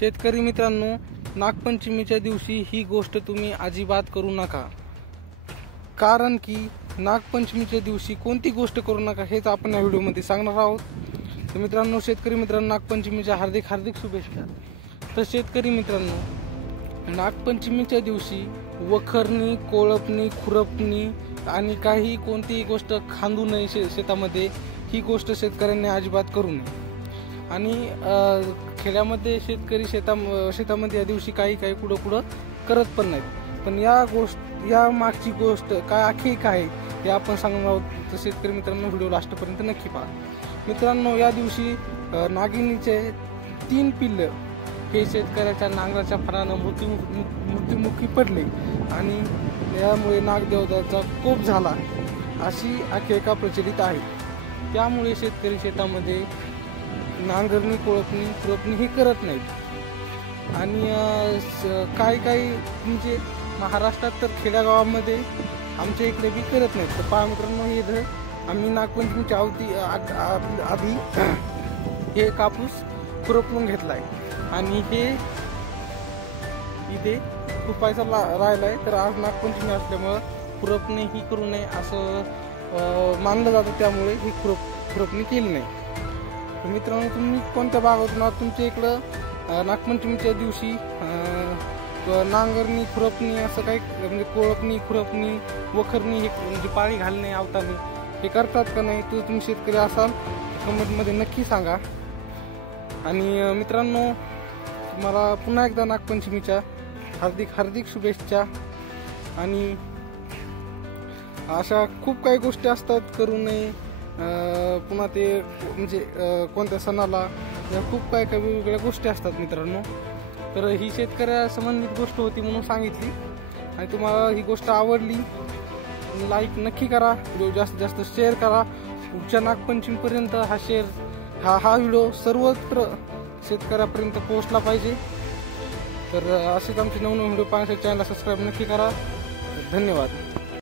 शेतकरी मित्रांनो, नागपंचमीच्या दिवशी ही गोष्ट तुम्ही अजिबात करू नका. कारण की नागपंचमीच्या दिवशी कोणती गोष्ट करू नका हेच आपण या व्हिडिओमध्ये सांगणार आहोत. तर मित्रांनो, शेतकरी मित्रांनो, नागपंचमीच्या हार्दिक हार्दिक शुभेच्छा. तर शेतकरी मित्रांनो, नागपंचमीच्या दिवशी वखरणी, कोळपणी, खुरपणी आणि काही कोणतीही गोष्ट खांदू नये शेतामध्ये. ही गोष्ट शेतकऱ्यांनी अजिबात करू नये. आणि खेड्यामध्ये शेतकरी शेतामध्ये या दिवशी काही कुठं करत पण नाहीत. पण या मागची गोष्ट काय आख्यायिका आहे हे आपण सांगणार आहोत. तर शेतकरी मित्रांनो, व्हिडिओ लास्टपर्यंत नक्की पहा. मित्रांनो, या दिवशी नागिनीचे 3 पिल्ल हे शेतकऱ्याच्या नांगराच्या फणानं मृत्युमुखी पडले आणि यामुळे नागदेवताचा कोप झाला अशी आख्यायिका प्रचलित आहे. त्यामुळे शेतकरी शेतामध्ये नांगरणी, कोळपणी, खुरपणी हे करत नाहीत. आणि काही म्हणजे महाराष्ट्रात तर खेड्यागावामध्ये आमच्या इकडे बी करत नाहीत. तर पहा मित्रांनो, हे आम्ही नागपंचमीच्या आधी हे कापूस खुरपून घेतलाय आणि हे इथे खुरपायचा राहिलाय. तर आज नागपंचमी असल्यामुळं खुरपणी ही करू नये असं मानलं जातं. त्यामुळे ही खुरपणी केली नाही. मित्रांनो, तुम्ही कोणत्या भागातून आहात? तुमच्या इकडं नागपंचमीच्या दिवशी नांगरणी, खुरपणी असं काही म्हणजे कोळपणी, खुरपणी, वखरणी हे म्हणजे पाळी घालणे, आवताने हे करतात का नाही? तर तुम्ही शेतकरी असाल कमेंटमध्ये नक्की सांगा. आणि मित्रांनो, मला पुन्हा एकदा नागपंचमीच्या हार्दिक हार्दिक शुभेच्छा. आणि अशा खूप काही गोष्टी असतात करू नये. पुन्हा ते म्हणजे कोणत्या सणाला खूप काही वेगवेगळ्या गोष्टी असतात मित्रांनो. तर ही शेतकऱ्या संबंधित गोष्ट होती म्हणून सांगितली. आणि तुम्हाला ही गोष्ट आवडली, लाईक नक्की करा, व्हिडिओ जास्तीत जास्त शेअर करा. पुढच्या नागपंचमीपर्यंत हा व्हिडिओ सर्वत्र शेतकऱ्यापर्यंत पोहोचला पाहिजे. तर असेच आमचे नवनवीन व्हिडिओ पाहण्यासाठी चॅनलला सबस्क्राईब नक्की करा. धन्यवाद.